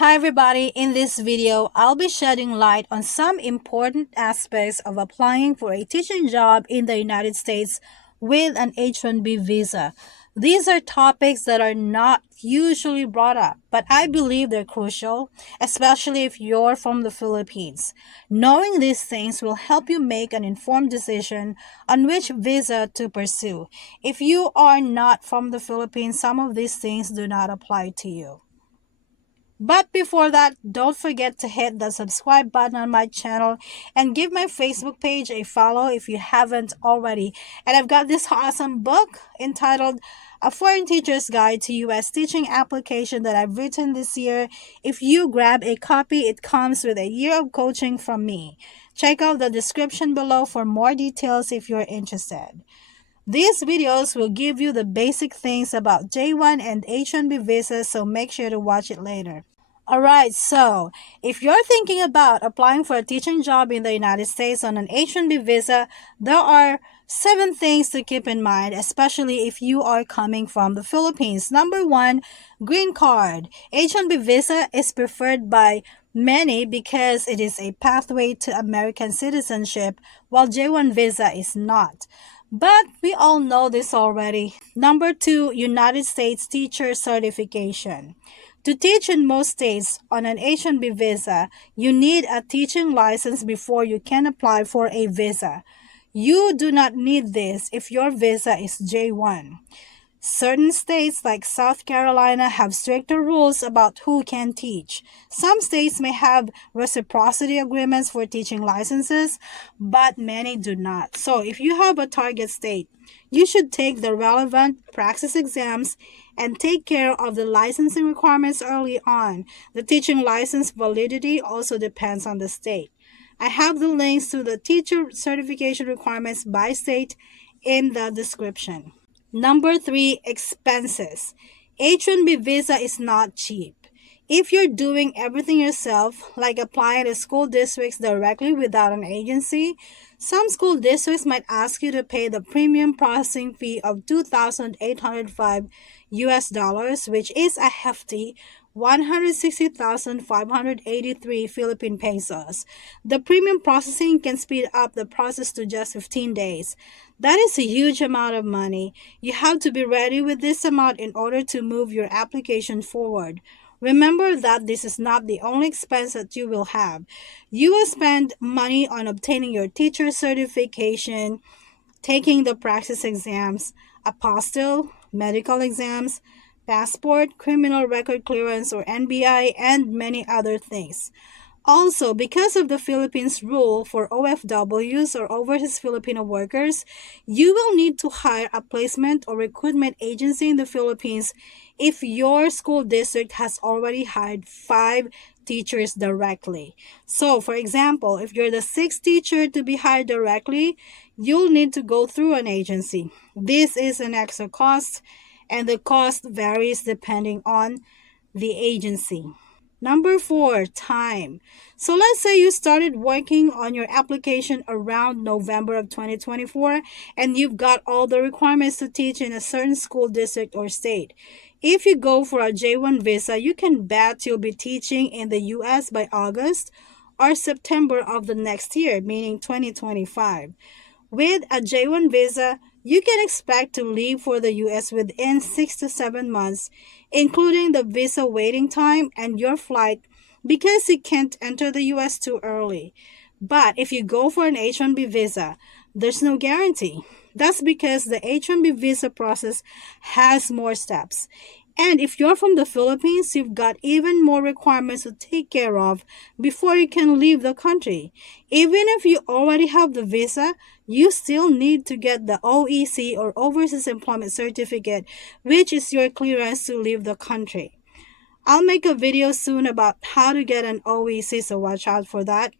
Hi everybody, in this video, I'll be shedding light on some important aspects of applying for a teaching job in the United States with an H1b visa. These are topics that are not usually brought up, but I believe they're crucial, especially if you're from the Philippines. Knowing these things will help you make an informed decision on which visa to pursue. If you are not from the Philippines, some of these things do not apply to you. But before that, don't forget to hit the subscribe button on my channel and give my Facebook page a follow if you haven't already. And I've got this awesome book entitled A Foreign Teacher's Guide to U.S. Teaching Application that I've written this year. If you grab a copy, it comes with a year of coaching from me. Check out the description below for more details if you're interested. These videos will give you the basic things about J1 and H1b visas, so make sure to watch it later. Alright, so if you're thinking about applying for a teaching job in the United States on an H1b visa, there are 7 things to keep in mind, especially if you are coming from the Philippines. Number 1, green card. H1b visa is preferred by many because it is a pathway to American citizenship, while J1 visa is not. But we all know this already. Number 2, United States teacher certification. To teach in most states on an H1b visa, you need a teaching license before you can apply for a visa. You do not need this if your visa is J1. Certain states like South Carolina have stricter rules about who can teach. Some states may have reciprocity agreements for teaching licenses, but many do not. So if you have a target state, you should take the relevant praxis exams and take care of the licensing requirements early on. The teaching license validity also depends on the state. I have the links to the teacher certification requirements by state in the description. Number 3, expenses. H1b visa is not cheap. If you're doing everything yourself, like applying to school districts directly without an agency, some school districts might ask you to pay the premium processing fee of 2,805 US dollars, which is a hefty 160,583 Philippine pesos. The premium processing can speed up the process to just 15 days. That is a huge amount of money. You have to be ready with this amount in order to move your application forward. Remember that this is not the only expense that you will have. You will spend money on obtaining your teacher certification, taking the praxis exams, apostille, medical exams, passport, criminal record clearance or NBI, and many other things. Also, because of the Philippines rule for OFWs or overseas Filipino workers, you will need to hire a placement or recruitment agency in the Philippines if your school district has already hired 5 teachers directly. So, for example, if you're the 6th teacher to be hired directly, you'll need to go through an agency. This is an extra cost, and the cost varies depending on the agency. Number 4, time. So let's say you started working on your application around November of 2024 and you've got all the requirements to teach in a certain school district or state. If you go for a J1 visa, you can bet you'll be teaching in the US by August or September of the next year, meaning 2025. With a J1 visa, you can expect to leave for the US within 6 to 7 months, including the visa waiting time and your flight, because you can't enter the US too early. But if you go for an H1b visa, there's no guarantee. That's because the H1b visa process has more steps. And if you're from the Philippines, you've got even more requirements to take care of before you can leave the country. Even if you already have the visa, you still need to get the OEC or Overseas Employment Certificate, which is your clearance to leave the country. I'll make a video soon about how to get an OEC, so watch out for that.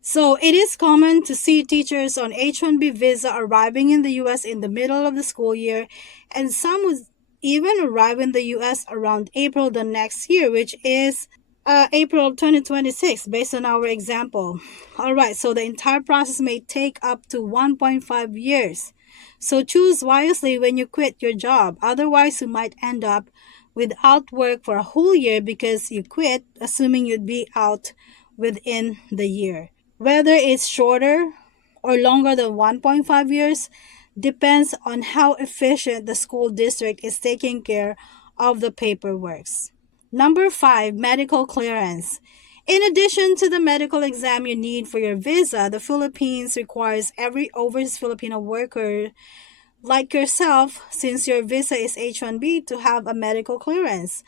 So it is common to see teachers on H1b visa arriving in the US in the middle of the school year, and some would even arrive in the US around April the next year, which is April 2026, based on our example. Alright, so the entire process may take up to 1.5 years. So choose wisely when you quit your job, otherwise you might end up without work for a whole year because you quit, assuming you'd be out within the year. Whether it's shorter or longer than 1.5 years depends on how efficient the school district is taking care of the paperwork. Number 5, medical clearance. In addition to the medical exam you need for your visa, the Philippines requires every overseas Filipino worker like yourself, since your visa is H1b, to have a medical clearance.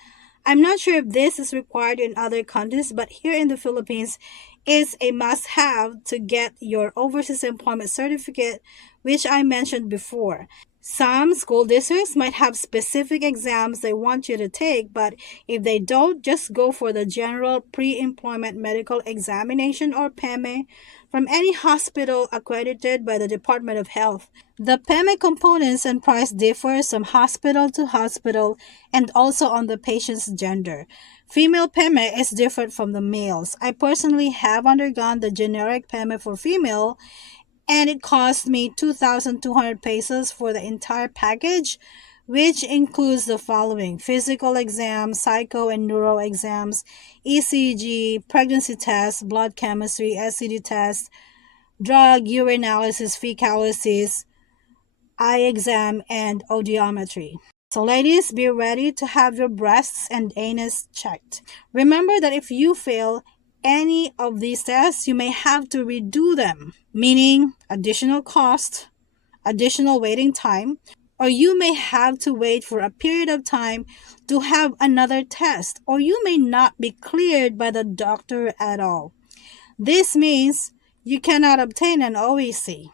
I'm not sure if this is required in other countries, but here in the Philippines, it's a must have to get your overseas employment certificate, which I mentioned before. Some school districts might have specific exams they want you to take, but if they don't, just go for the general pre employment medical examination or PEME from any hospital accredited by the Department of Health. The PEME components and price differs from hospital to hospital and also on the patient's gender. Female PEME is different from the males. I personally have undergone the generic PEME for female, and it cost me 2,200 pesos for the entire package, which includes the following: physical exam, psycho and neuro exams, ECG, pregnancy test, blood chemistry, SCD test, drug, urinalysis, fecalysis, eye exam, and audiometry. So, ladies, be ready to have your breasts and anus checked. Remember that if you fail any of these tests, you may have to redo them, meaning additional cost, additional waiting time, or you may have to wait for a period of time to have another test, or you may not be cleared by the doctor at all. This means you cannot obtain an OEC.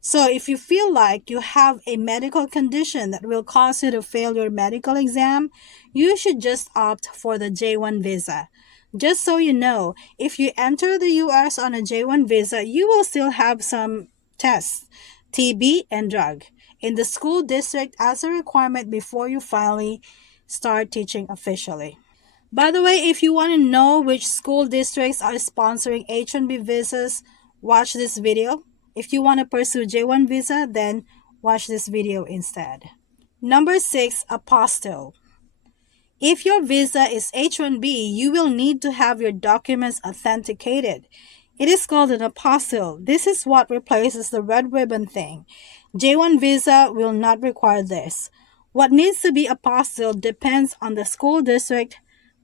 So, if you feel like you have a medical condition that will cause you to fail your medical exam, you should just opt for the J1 visa. Just so you know, if you enter the US on a J1 visa, you will still have some tests, TB and drug, in the school district as a requirement before you finally start teaching officially. By the way, if you want to know which school districts are sponsoring H1b visas, watch this video. If you want to pursue J1 visa, then watch this video instead. Number 6, apostille. If your visa is H1B, you will need to have your documents authenticated. It is called an apostille. This is what replaces the red ribbon thing. J1 visa will not require this. What needs to be apostille depends on the school district,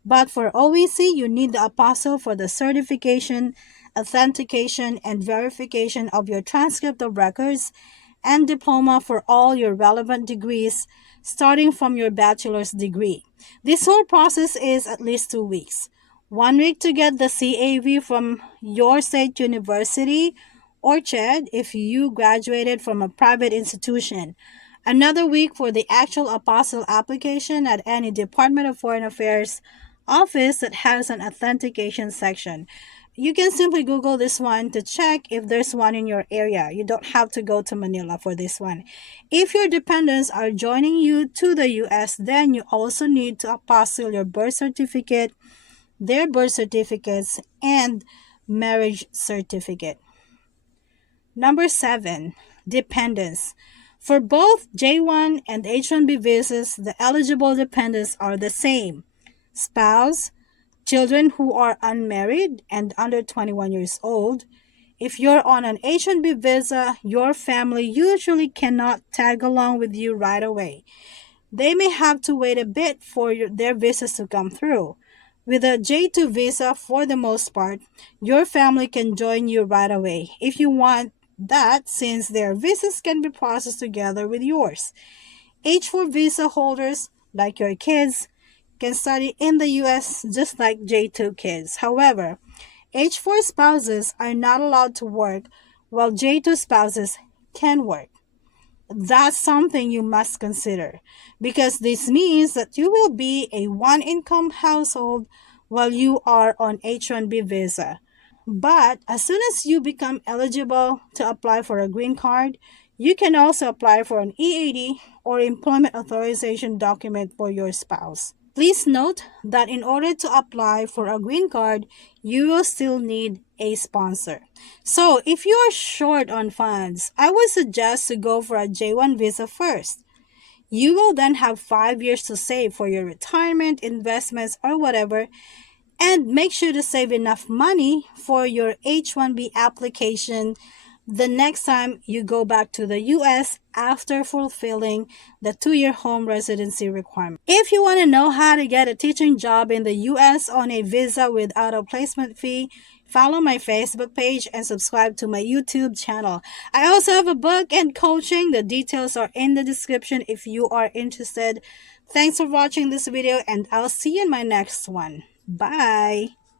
but for OEC, you need the apostille for the certification, authentication, and verification of your transcript of records and diploma for all your relevant degrees, starting from your bachelor's degree. This whole process is at least 2 weeks. 1 week to get the CAV from your state university or CHED if you graduated from a private institution. Another week for the actual apostille application at any Department of Foreign Affairs office that has an authentication section. You can simply Google this one to check if there's one in your area. You don't have to go to Manila for this one. If your dependents are joining you to the US, then you also need to apostille your birth certificate, their birth certificates, and marriage certificate. Number 7, dependents. For both J1 and H1B visas, the eligible dependents are the same: spouse, children who are unmarried and under 21 years old. If you're on an H1B visa, your family usually cannot tag along with you right away. They may have to wait a bit for their visas to come through. With a J2 visa, for the most part, your family can join you right away if you want that, since their visas can be processed together with yours. H4 visa holders, like your kids, can study in the US just like J2 kids. However, H4 spouses are not allowed to work while J2 spouses can work. That's something you must consider, because this means that you will be a one income household while you are on H1B visa. But as soon as you become eligible to apply for a green card, you can also apply for an EAD or employment authorization document for your spouse. Please note that in order to apply for a green card, you will still need a sponsor. So, if you are short on funds, I would suggest to go for a J1 visa first. You will then have 5 years to save for your retirement, investments, or whatever. And make sure to save enough money for your H1B application the next time you go back to the US after fulfilling the 2-year home residency requirement. If you want to know how to get a teaching job in the US on a visa without a placement fee, follow my Facebook page and subscribe to my YouTube channel. I also have a book and coaching. The details are in the description if you are interested. Thanks for watching this video, and I'll see you in my next one. Bye.